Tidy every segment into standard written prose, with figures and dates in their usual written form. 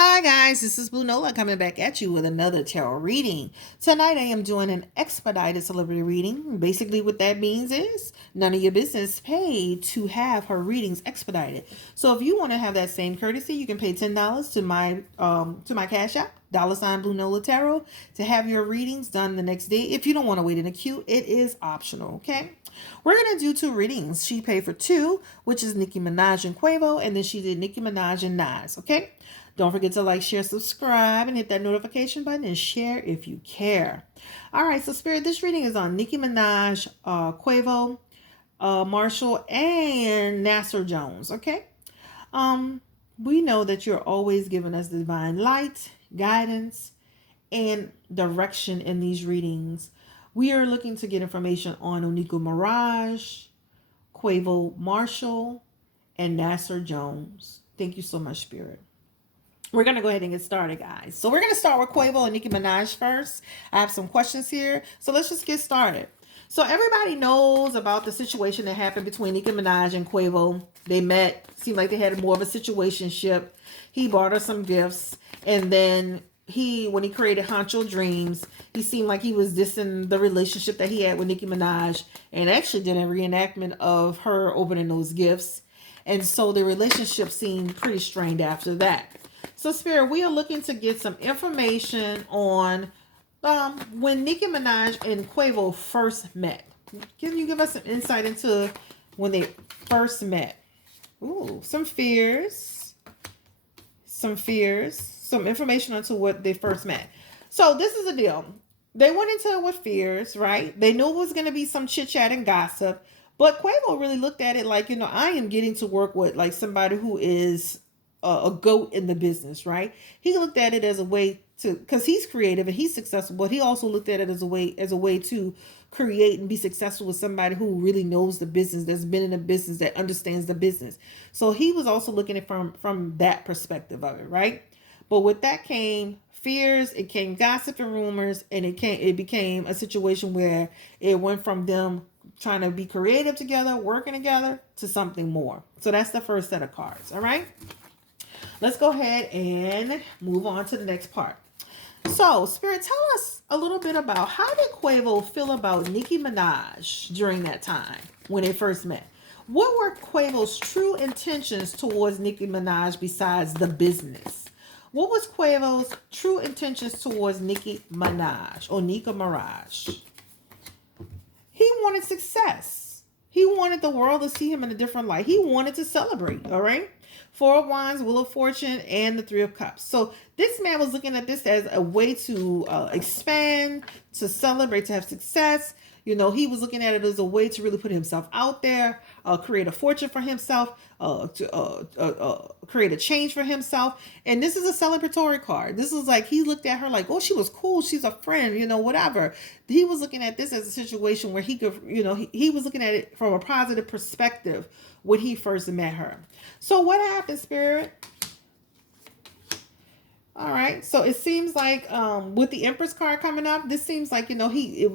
Hi guys, this is Blue Nola coming back at you with another tarot reading. Tonight I am doing an expedited celebrity reading. Basically what that means is none of your business paid to have her readings expedited. So if you want to have that same courtesy, you can pay $10 to my Cash App, $Blue Nola Tarot, to have your readings done the next day. If you don't want to wait in a queue, it is optional, okay? We're going to do two readings. She paid for two, which is Nicki Minaj and Quavo, and then she did Nicki Minaj and Nas, okay? Don't forget to like, share, subscribe, and hit that notification button and share if you care. All right, so Spirit, this reading is on Nicki Minaj, Quavo, Marshall, and Nasser Jones, okay? We know that you're always giving us divine light, guidance, and direction in these readings. We are looking to get information on Nicki Minaj, Quavo Marshall, and Nasser Jones. Thank you so much, Spirit. We're going to go ahead and get started, guys. So we're going to start with Quavo and Nicki Minaj first. I have some questions here. So let's just get started. So everybody knows about the situation that happened between Nicki Minaj and Quavo. They met, seemed like they had more of a situationship. He bought her some gifts. And then when he created Honcho Dreams, he seemed like he was dissing the relationship that he had with Nicki Minaj and actually did a reenactment of her opening those gifts. And so the relationship seemed pretty strained after that. So, Spirit, we are looking to get some information on when Nicki Minaj and Quavo first met. Can you give us some insight into when they first met? Ooh, some fears, some information onto what they first met. So, this is the deal. They went into it with fears, right? They knew it was going to be some chit chat and gossip. But Quavo really looked at it like, I am getting to work with like somebody who is a goat in the business, right? He looked at it as a way to, because he's creative and he's successful, but he also looked at it as a way to create and be successful with somebody who really knows the business, that's been in the business, that understands the business. So he was also looking at it from that perspective of it, right? But with that came fears, it came gossip and rumors, and it became a situation where it went from them trying to be creative together, working together, to something more. So that's the first set of cards, all right? Let's go ahead and move on to the next part. So, Spirit, tell us a little bit about how did Quavo feel about Nicki Minaj during that time when they first met? What were Quavo's true intentions towards Nicki Minaj besides the business? What was Quavo's true intentions towards Nicki Minaj or Nicki Minaj? He wanted success. He wanted the world to see him in a different light. He wanted to celebrate, all right? Four of Wands, Wheel of Fortune, and the Three of Cups. So this man was looking at this as a way to expand, to celebrate, to have success. He was looking at it as a way to really put himself out there, create a fortune for himself, to create a change for himself. And this is a celebratory card. This is like, he looked at her like, oh, she was cool. She's a friend, whatever. He was looking at this as a situation where he could, he was looking at it from a positive perspective when he first met her. So what happened, Spirit? All right. So it seems like with the Empress card coming up, this seems like, he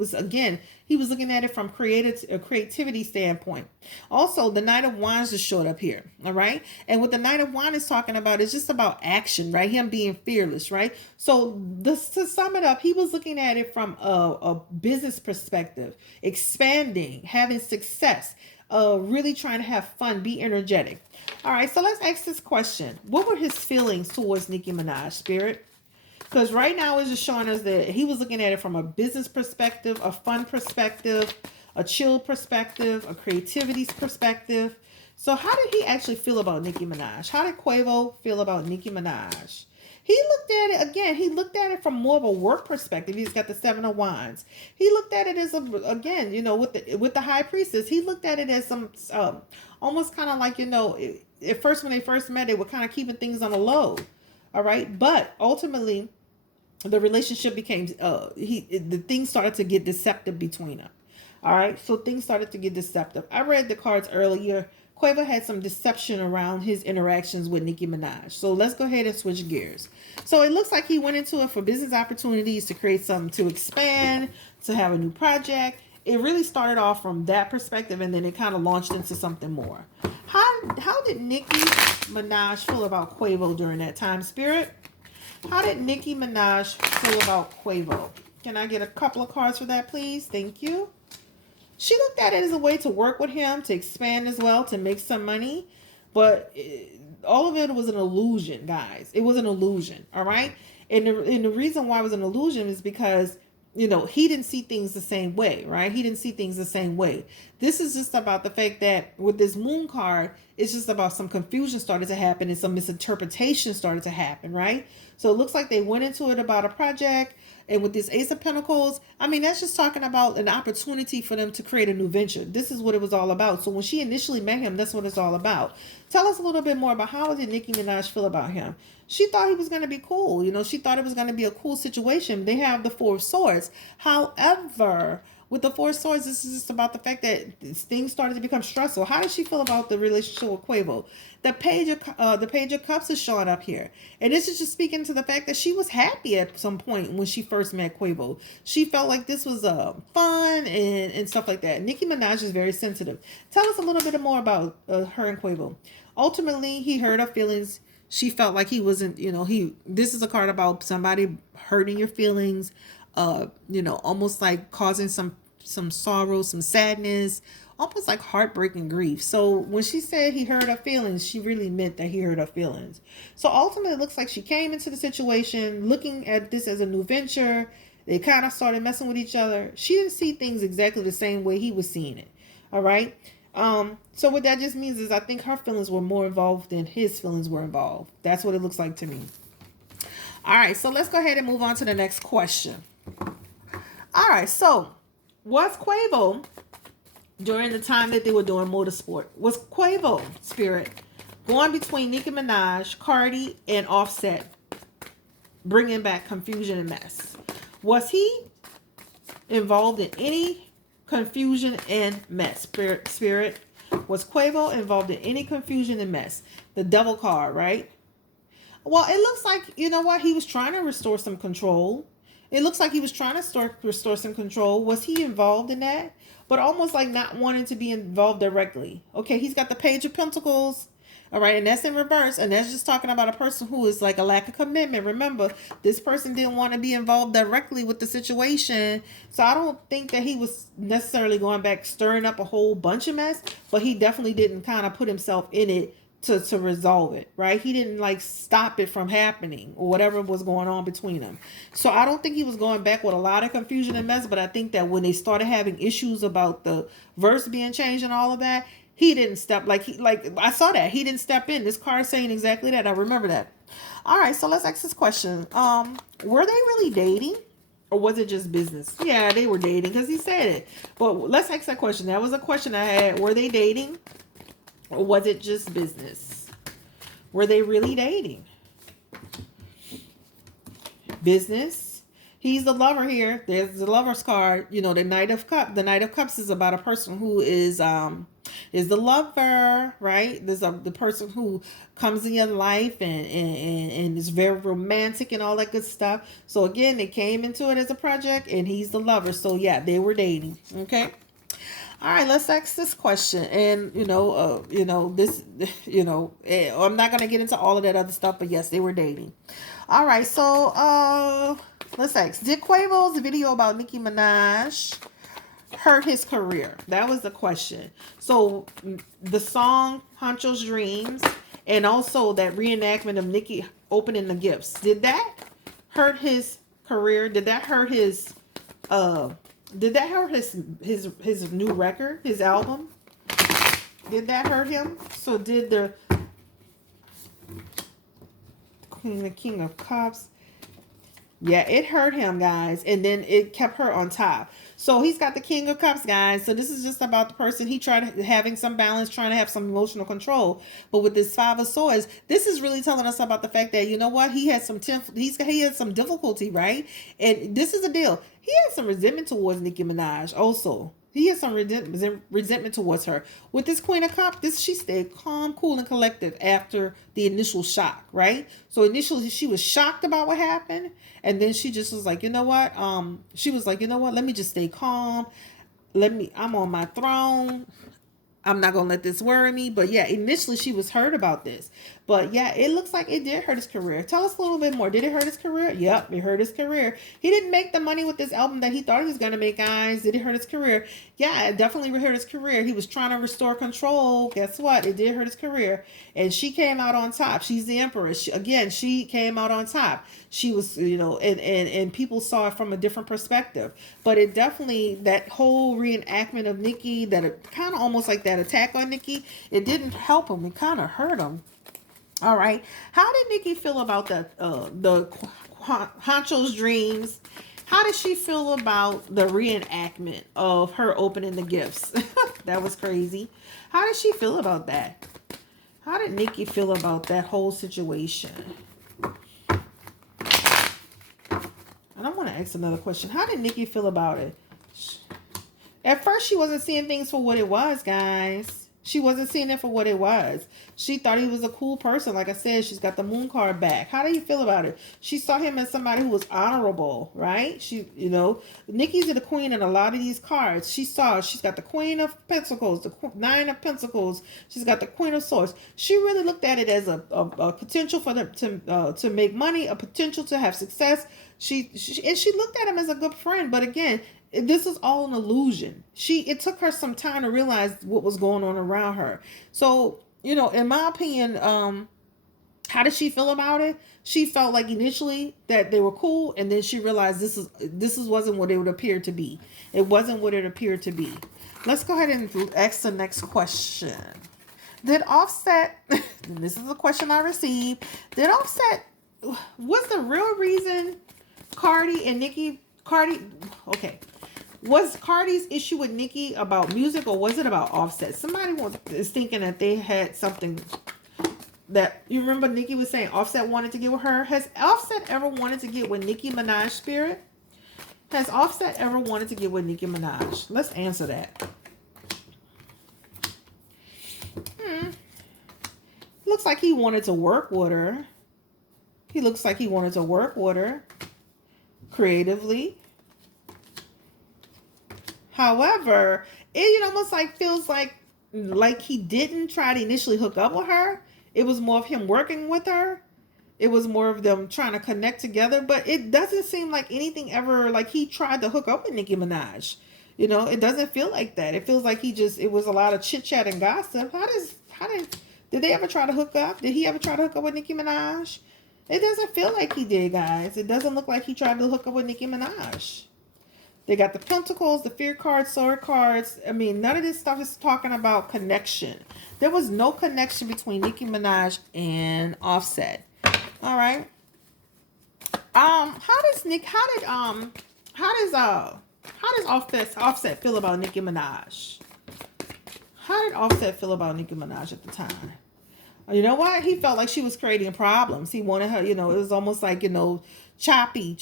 was looking at it from creativity standpoint. Also, the Knight of Wands just showed up here. All right. And what the Knight of Wands is talking about is just about action, right? Him being fearless, right? So to sum it up, he was looking at it from a business perspective, expanding, having success, really trying to have fun, be energetic. All right, so let's ask this question. What were his feelings towards Nicki Minaj, Spirit? Because right now it's just showing us that he was looking at it from a business perspective, a fun perspective, a chill perspective, a creativity perspective. So how did he actually feel about Nicki Minaj? How did Quavo feel about Nicki Minaj? He looked at it, again, he looked at it from more of a work perspective. He's got the Seven of Wands. He looked at it as, again, with the High Priestess, he looked at it as some, almost kind of like, at first when they first met, they were kind of keeping things on the low. All right. But ultimately, the relationship became, the things started to get deceptive between them. All right. So things started to get deceptive. I read the cards earlier. Quavo had some deception around his interactions with Nicki Minaj. So let's go ahead and switch gears. So it looks like he went into it for business opportunities, to create something, to expand, to have a new project. It really started off from that perspective, and then it kind of launched into something more. How did Nicki Minaj feel about Quavo during that time, Spirit? How did Nicki Minaj feel about Quavo? Can I get a couple of cards for that, please? Thank you. She looked at it as a way to work with him, to expand as well, to make some money. But all of it was an illusion, guys. It was an illusion, all right? And the reason why it was an illusion is because, he didn't see things the same way, right? He didn't see things the same way. This is just about the fact that with this moon card, it's just about some confusion started to happen and some misinterpretation started to happen, right? So it looks like they went into it about a project. And with this Ace of Pentacles, I mean, that's just talking about an opportunity for them to create a new venture. This is what it was all about. So when she initially met him, that's what it's all about. Tell us a little bit more about how did Nicki Minaj feel about him? She thought he was going to be cool. She thought it was going to be a cool situation. They have the Four of Swords. However, with the Four of Swords, this is just about the fact that things started to become stressful. How does she feel about the relationship with Quavo? The Page of Cups is showing up here, and this is just speaking to the fact that she was happy at some point when she first met Quavo. She felt like this was fun and stuff like that. Nicki Minaj is very sensitive. Tell us a little bit more about her and Quavo. Ultimately, he hurt her feelings. She felt like he wasn't, this is a card about somebody hurting your feelings, almost like causing some sorrow, some sadness, almost like heartbreaking grief. So when she said he hurt her feelings, she really meant that he hurt her feelings. So ultimately, it looks like she came into the situation looking at this as a new venture. They kind of started messing with each other. She didn't see things exactly the same way he was seeing it. All right. So what that just means is I think her feelings were more involved than his feelings were involved. That's what it looks like to me. All right, so let's go ahead and move on to the next question. All right, so was Quavo, during the time that they were doing motorsport, was Quavo, Spirit, going between Nicki Minaj, Cardi, and Offset, bringing back confusion and mess? Was he involved in any confusion and mess? Spirit, was Quavo involved in any confusion and mess? The devil card, right? Well, it looks like, he was trying to restore some control. It looks like he was trying to restore some control. Was he involved in that? But almost like not wanting to be involved directly. Okay, he's got the Page of Pentacles. All right, and that's in reverse. And that's just talking about a person who is like a lack of commitment. Remember, this person didn't want to be involved directly with the situation. So I don't think that he was necessarily going back stirring up a whole bunch of mess. But he definitely didn't kind of put himself in it to resolve it, right? He didn't like stop it from happening or whatever was going on between them. So I don't think he was going back with a lot of confusion and mess. But I think that when they started having issues about the verse being changed and all of that, he didn't step I saw that he didn't step in. This card saying exactly that. I remember that. All right, so let's ask this question. Were they really dating, or was it just business? Yeah, they were dating because he said it. But let's ask that question. That was a question I had. Were they dating, or was it just business? Were they really dating? Business. He's the lover here. There's the lover's card. The Knight of Cups. The Knight of Cups is about a person who is the lover, right? There's the person who comes in your life and is very romantic and all that good stuff. So again, they came into it as a project, and he's the lover. So yeah, they were dating. Okay. All right, let's ask this question. And I'm not gonna get into all of that other stuff, but yes, they were dating. All right, so let's ask: did Quavo's video about Nicki Minaj hurt his career? That was the question. So the song Honcho's Dreams and also that reenactment of Nicki opening the gifts, did that hurt his career? Did that hurt his his new record, his album? Did that hurt him? So did the Queen, the King of Cups? Yeah, it hurt him, guys. And then it kept her on top. So he's got the King of Cups, guys. So this is just about the person. He tried having some balance, trying to have some emotional control. But with this Five of Swords, this is really telling us about the fact that, he had he had some difficulty, right? And this is the deal. He had some resentment towards Nicki Minaj also. He has some resentment towards her. With this Queen of Cups, she stayed calm, cool, and collective after the initial shock, right? So initially she was shocked about what happened. And then she just was like, you know what? She was like, you know what? Let me just stay calm. I'm on my throne. I'm not going to let this worry me. But yeah, initially she was hurt about this. But yeah, it looks like it did hurt his career. Tell us a little bit more. Did it hurt his career? Yep, it hurt his career. He didn't make the money with this album that he thought he was gonna make, guys. Did it hurt his career? Yeah, it definitely hurt his career. He was trying to restore control. Guess what? It did hurt his career. And she came out on top. She's the empress. She came out on top. She was, and people saw it from a different perspective. But it definitely, that whole reenactment of Nicki, that kind of almost like that attack on Nicki, it didn't help him. It kind of hurt him. All right. How did Nicki feel about the Honcho's dreams? How did she feel about the reenactment of her opening the gifts? That was crazy. How did she feel about that? How did Nicki feel about that whole situation? I don't want to ask another question. How did Nicki feel about it? At first, she wasn't seeing things for what it was, guys. She wasn't seeing it for what it was. She thought he was a cool person. Like I said, she's got the moon card back. How do you feel about it? She saw him as somebody who was honorable, right? Nikki's the queen in a lot of these cards. She's got the queen of pentacles, the nine of pentacles. She's got the queen of swords. She really looked at it as a potential for them to make money, a potential to have success. She looked at him as a good friend. But again, this is all an illusion. It took her some time to realize what was going on around her. So, in my opinion, how did she feel about it? She felt like initially that they were cool, and then she realized this wasn't what it would appear to be. It wasn't what it appeared to be. Let's go ahead and ask the next question. Did Offset, and this is a question I received, was the real reason okay. Was Cardi's issue with Nicki about music, or was it about Offset? Somebody is thinking that they had something that, you remember Nicki was saying Offset wanted to get with her. Has Offset ever wanted to get with Nicki Minaj, Spirit? Has Offset ever wanted to get with Nicki Minaj? Let's answer that. Looks like he wanted to work with her. He looks like he wanted to work with her creatively. However, it almost feels like he didn't try to initially hook up with her. It was more of him working with her. It was more of them trying to connect together. But it doesn't seem like anything ever, like he tried to hook up with Nicki Minaj. It doesn't feel like that. It feels like it was a lot of chit chat and gossip. Did they ever try to hook up? Did he ever try to hook up with Nicki Minaj? It doesn't feel like he did, guys. It doesn't look like he tried to hook up with Nicki Minaj. They got the pentacles, the fear cards, sword cards. I mean, none of this stuff is talking about connection. There was no connection between Nicki Minaj and Offset. All right. How does Offset feel about Nicki Minaj? How did Offset feel about Nicki Minaj at the time? You know what? He felt like she was creating problems. He wanted her, it was almost like, choppy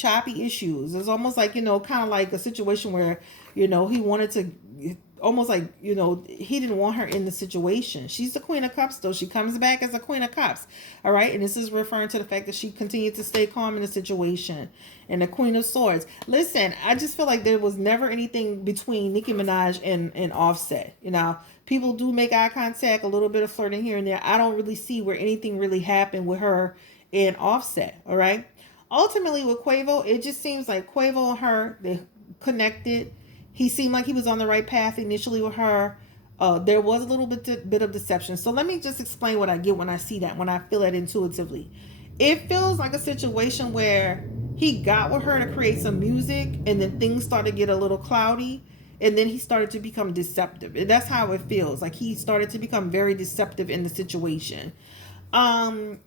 issues. It's almost like, kind of like a situation where, he wanted to, almost like, he didn't want her in the situation. She's the Queen of Cups, though. She comes back as a Queen of Cups. All right. And this is referring to the fact that she continued to stay calm in the situation. And the Queen of Swords. Listen, I just feel like there was never anything between Nicki Minaj and Offset. People do make eye contact, a little bit of flirting here and there. I don't really see where anything really happened with her and Offset. All right. Ultimately, with Quavo, it just seems like Quavo and her, they connected. He seemed like he was on the right path initially with her. There was a little bit of deception. So let me just explain what I get when I see that, when I feel it intuitively. It feels like a situation where he got with her to create some music, and then things started to get a little cloudy, and then he started to become deceptive. And that's how it feels. Like he started to become very deceptive in the situation.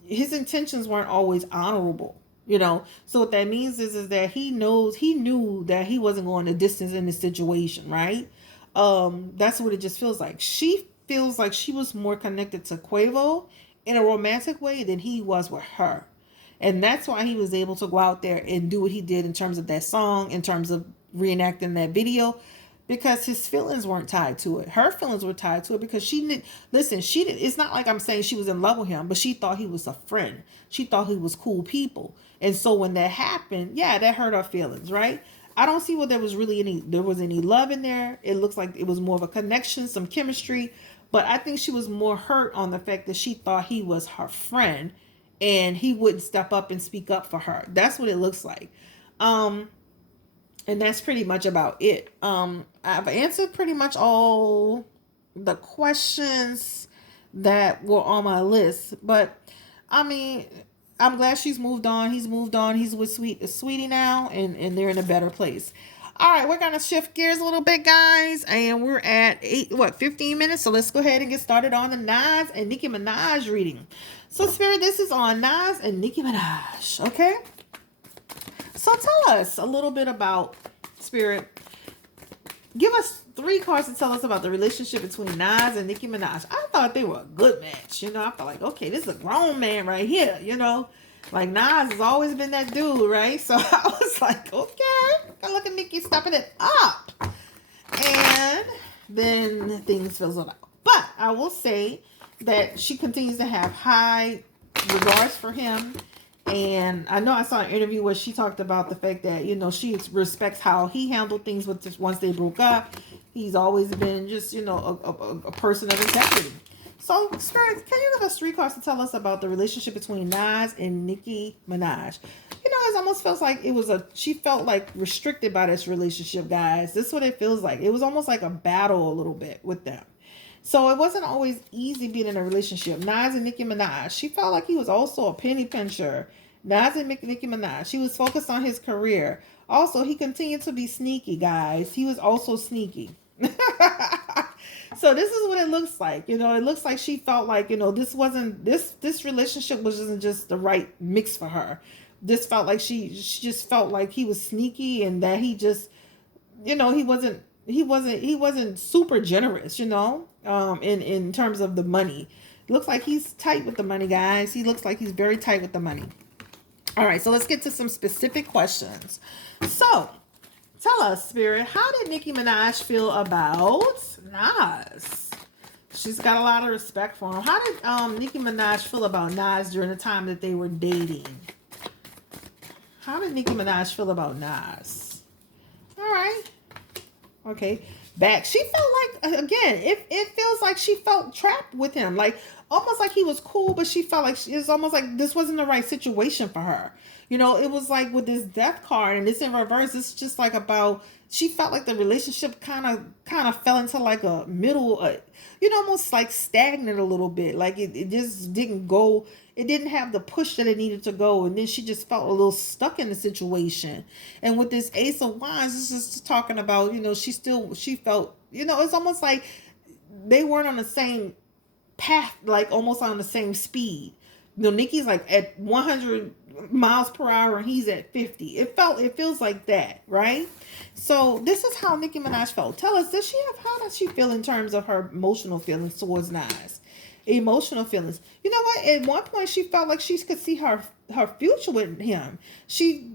His intentions weren't always honorable. So what that means is that he knew that he wasn't going the distance in this situation, right? That's what it just feels like. She feels like she was more connected to Quavo in a romantic way than he was with her. And that's why he was able to go out there and do what he did in terms of that song, in terms of reenacting that video, because his feelings weren't tied to it. Her feelings were tied to it because it's not like I'm saying she was in love with him, but she thought he was a friend. She thought he was cool people. And so when that happened, yeah, that hurt her feelings, right? I don't see what there was any love in there. It looks like it was more of a connection, some chemistry. But I think she was more hurt on the fact that she thought he was her friend and he wouldn't step up and speak up for her. That's what it looks like. Um, and that's pretty much about it. I've answered pretty much all the questions that were on my list, but I mean, I'm glad she's moved on. He's moved on. He's with Sweetie now, and they're in a better place. All right, we're gonna shift gears a little bit, guys, and we're at 15 minutes. So let's go ahead and get started on the Nas and Nicki Minaj reading. So, Spirit, this is on Nas and Nicki Minaj. Okay. So tell us a little bit about, Spirit. Give us 3 cards to tell us about the relationship between Nas and Nicki Minaj. I thought they were a good match. I felt like, okay, this is a grown man right here, Like Nas has always been that dude, right? So I was like, okay, look at Nicki stepping it up. And then things fizzled out. But I will say that she continues to have high regards for him. And I know I saw an interview where she talked about the fact that, she respects how he handled things once they broke up. He's always been just, a person of integrity. So, Spirit, can you give us 3 cards to tell us about the relationship between Nas and Nicki Minaj? It almost feels like she felt like restricted by this relationship, guys. This is what it feels like. It was almost like a battle a little bit with them. So it wasn't always easy being in a relationship. Nas and Nicki Minaj, she felt like he was also a penny pincher. Nas and Nicki Minaj, she was focused on his career. Also, he continued to be sneaky, guys. He was also sneaky. So this is what it looks like. It looks like she felt like, this relationship wasn't just the right mix for her. This felt like she just felt like he was sneaky and that he just, he wasn't super generous, in terms of the money. It looks like he's tight with the money, guys. He looks like he's very tight with the money. All right, so let's get to some specific questions. So, tell us, Spirit, how did Nicki Minaj feel about Nas? She's got a lot of respect for him. How did Nicki Minaj feel about Nas during the time that they were dating? How did Nicki Minaj feel about Nas? All right. Okay. Back. She felt like, again, it feels like she felt trapped with him. Like, almost like he was cool, but she felt like it's almost like this wasn't the right situation for her. It was like with this death card and it's in reverse. It's just like about, she felt like the relationship kind of fell into like a middle, almost like stagnant a little bit. Like it just didn't go. It didn't have the push that it needed to go. And then she just felt a little stuck in the situation. And with this Ace of Wands, this is just talking about, she felt, it's almost like they weren't on the same path, like almost on the same speed. Nicki's like at 100 miles per hour and he's at 50. It feels like that, right? So this is how Nicki Minaj felt. Tell us, how does she feel in terms of her emotional feelings towards Nas? Emotional feelings. You know what? At one point she felt like she could see her future with him. She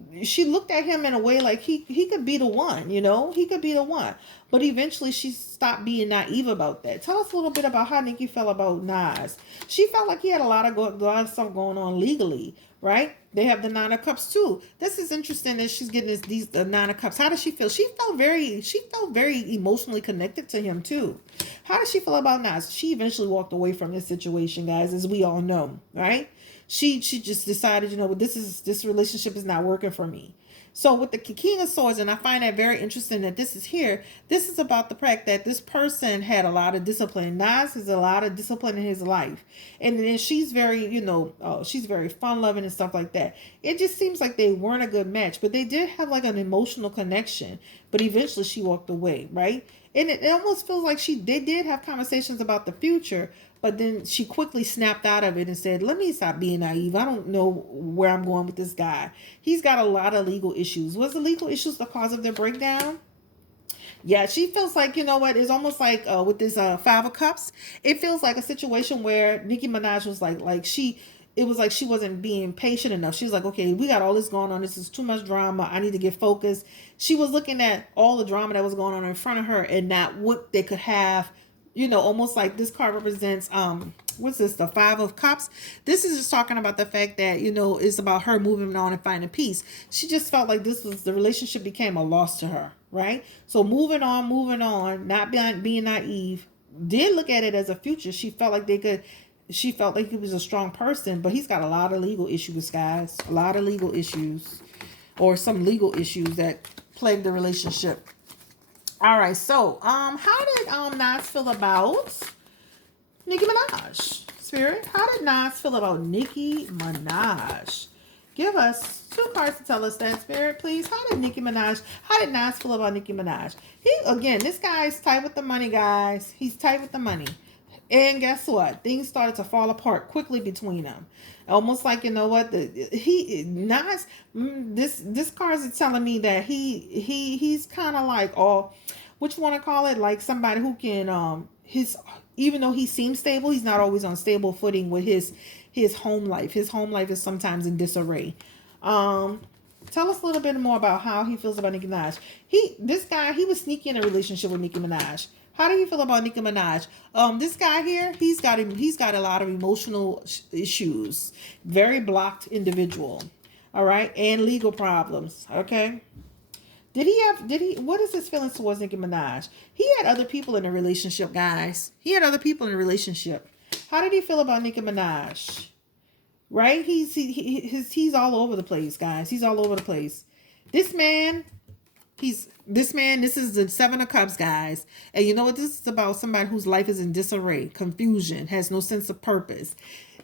looked at him in a way like he could be the one, he could be the one. But eventually she stopped being naive about that. Tell us a little bit about how Nicki felt about Nas. She felt like he had a lot of stuff going on legally, right? They have the 9 of Cups too. This is interesting that she's getting the 9 of Cups. How does she feel? She felt very emotionally connected to him too. How does she feel about Nas? She eventually walked away from this situation, guys, as we all know, right? She just decided, this relationship is not working for me. So with the King of Swords, and I find that very interesting that this is here, this is about the fact that this person had a lot of discipline. Nas has a lot of discipline in his life. And then she's very, she's very fun-loving and stuff like that. It just seems like they weren't a good match, but they did have like an emotional connection. But eventually she walked away, right? And it almost feels like they did have conversations about the future, but then she quickly snapped out of it and said, let me stop being naive. I don't know where I'm going with this guy. He's got a lot of legal issues. Was the legal issues the cause of their breakdown? Yeah, she feels like, it's almost like with this 5 of Cups, it feels like a situation where Nicki Minaj was it was like she wasn't being patient enough. She was like, okay, we got all this going on. This is too much drama. I need to get focused. She was looking at all the drama that was going on in front of her and not what they could have, almost like this card represents, what's this, the 5 of Cups? This is just talking about the fact that, it's about her moving on and finding peace. She just felt like the relationship became a loss to her, right? So moving on, not being naive, did look at it as a future. She felt like he was a strong person, but he's got a lot of legal issues, guys. A lot of legal issues, or some legal issues that plague the relationship. All right, so how did Nas feel about Nicki Minaj? Spirit, how did Nas feel about Nicki Minaj? Give us two cards to tell us that, Spirit, please. How did Nas feel about Nicki Minaj? Again, this guy's tight with the money, guys. He's tight with the money. And guess what? Things started to fall apart quickly between them. Almost like, you know what, Nas, this card is telling me that he's kind of like, what you want to call it, like somebody who can even though he seems stable, he's not always on stable footing with his home life. His home life is sometimes in disarray. Tell us a little bit more about how he feels about Nicki Minaj. This guy, he was sneaky in a relationship with Nicki Minaj. How do you feel about Nicki Minaj? This guy here, he's got a lot of emotional issues. Very blocked individual. All right, and legal problems. Okay. What is his feelings towards Nicki Minaj? He had other people in the relationship, guys. He had other people in the relationship. How did he feel about Nicki Minaj? Right? He's all over the place, guys. He's all over the place. This is the Seven of Cups, guys. And you know what? This is about somebody whose life is in disarray, confusion, has no sense of purpose.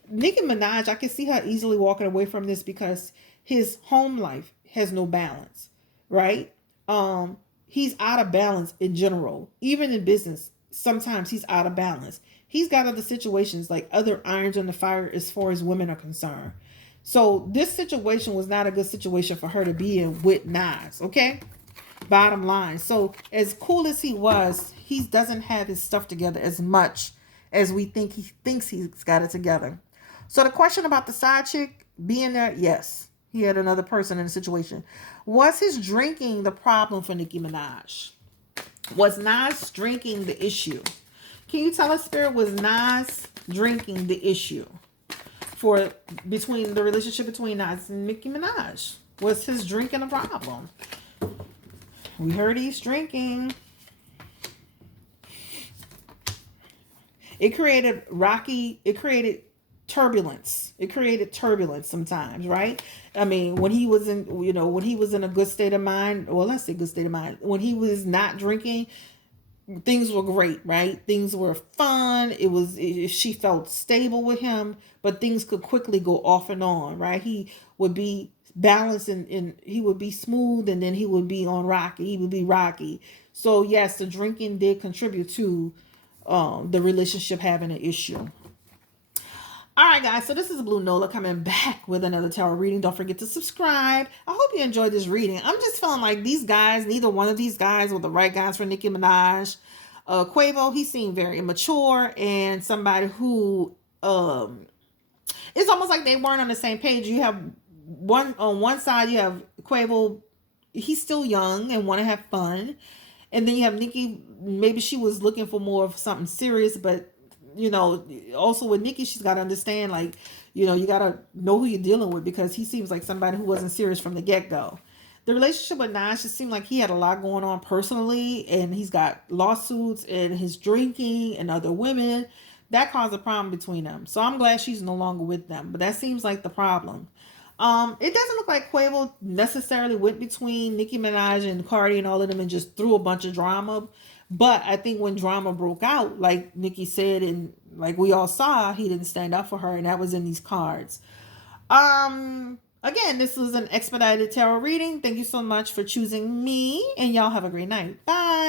Nicki Minaj, I can see her easily walking away from this because his home life has no balance, right? He's out of balance in general. Even in business, sometimes he's out of balance. He's got other situations, like other irons in the fire as far as women are concerned. So this situation was not a good situation for her to be in with Nas, okay? Bottom line. So as cool as he was, he doesn't have his stuff together as much as we think he thinks he's got it together. So the question about the side chick being there, yes, he had another person in the situation. Was his drinking the problem for Nicki Minaj? Was Nas drinking the issue? Can you tell us, Spirit, was Nas drinking the issue between the relationship between Nas and Nicki Minaj? Was his drinking a problem? We heard he's drinking. It created turbulence. It created turbulence sometimes, right? I mean, when he was in a good state of mind, well, let's say good state of mind, when he was not drinking, things were great, right? Things were fun. She felt stable with him, but things could quickly go off and on, right? He would be balanced and he would be smooth, and then he would be rocky. He would be rocky. So yes, the drinking did contribute to the relationship having an issue. All right, guys, so this is Blue Nola coming back with another tarot reading. Don't forget to subscribe. I hope you enjoyed this reading. I'm just feeling like these guys, neither one of these guys were the right guys for Nicki Minaj. Quavo, he seemed very immature and somebody who it's almost like they weren't on the same page. You have on one side, you have Quavo, he's still young and want to have fun. And then you have Nicki, maybe she was looking for more of something serious, but also with Nicki, she's got to understand, like, you got to know who you're dealing with, because he seems like somebody who wasn't serious from the get-go. The relationship with Nas just seemed like he had a lot going on personally, and he's got lawsuits and his drinking and other women. That caused a problem between them. So I'm glad she's no longer with them, but that seems like the problem. It doesn't look like Quavo necessarily went between Nicki Minaj and Cardi and all of them and just threw a bunch of drama. But I think when drama broke out, like Nicki said, and like we all saw, he didn't stand up for her, and that was in these cards. Again, this was an expedited tarot reading. Thank you so much for choosing me, and y'all have a great night. Bye.